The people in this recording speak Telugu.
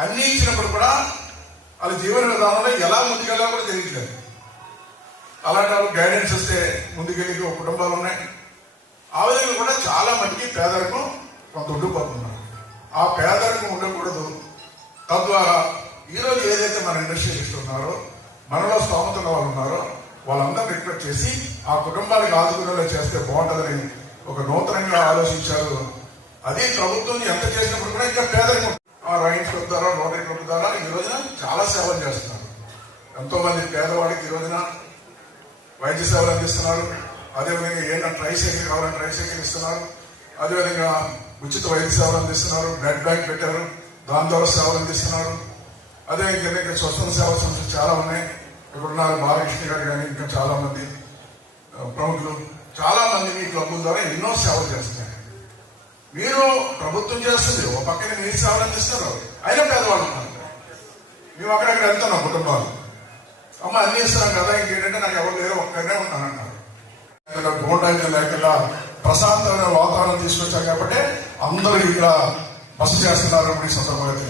అన్ని ఇచ్చినప్పుడు కూడా వాళ్ళ జీవన విధానంలో ఎలా ముందుకెళ్ళాలో కూడా తెలియట్లేదు. అలాంటి గైడెన్స్ ఇస్తే ముందుకెళ్ళి కుటుంబాలు ఉన్నాయి. ఆ విధంగా కూడా చాలా మందికి పేదరికం కొంత ఉండిపోతున్నారు. ఆ పేదరికం ఉండకూడదు. తద్వారా ఈరోజు ఏదైతే మన ఇండస్ట్రియలిస్ట్ ఉన్నారో, మనలో స్తోమతలో వాళ్ళు ఉన్నారో వాళ్ళందరూ రిక్వెస్ట్ చేసి ఆ కుటుంబానికి ఆదుకునేలా చేస్తే బాగుంటుందని ఒక నూతనంగా ఆలోచించారు. అది ప్రభుత్వం ఎంత చేసినప్పుడు కూడా ఇంకా పేదరికం రైన్స్ క్లబ్ ద్వారా, రోటరీ క్లబ్ ద్వారా ఈ రోజున చాలా సేవలు చేస్తున్నారు. ఎంతో మంది పేదవాడికి ఈ రోజున వైద్య సేవలు అందిస్తున్నారు. అదేవిధంగా ఏదైనా ట్రైసైకిల్ కావాలని ట్రైసైకిల్ ఇస్తున్నారు. అదేవిధంగా ఉచిత వైద్య సేవలు అందిస్తున్నారు. బ్లడ్ బ్యాంక్ పెట్టారు, దాని ద్వారా సేవలు అందిస్తున్నారు. అదేవిధంగా ఇక్కడ స్వచ్ఛంద సేవా సంస్థలు చాలా ఉన్నాయి. ఇక్కడ ఉన్నారు బాలకృష్ణ గారు కానీ ఇంకా చాలా మంది ప్రముఖులు చాలా మంది మీ క్లబ్బుల ద్వారా ఎన్నో సేవలు చేస్తున్నారు. మీరు ప్రభుత్వం చేస్తుంది, ఒక పక్కన మీరు సేవలు అందిస్తారు, అయినా పేదవాళ్ళు ఉన్నారు. మేము అక్కడక్కడ వెళ్తున్నాం కుటుంబాలు, అమ్మ అన్ని ఇస్తున్నాం కదా, ఇంకేంటంటే నాకు ఎవరు లేరు, ఒక్కనే ఉంటానన్నారు. గోండాయిలు లేకుండా ప్రశాంతమైన వాతావరణం తీసుకొచ్చారు కాబట్టి అందరూ ఇక్కడ బస చేస్తున్నారు. సందర్భంగా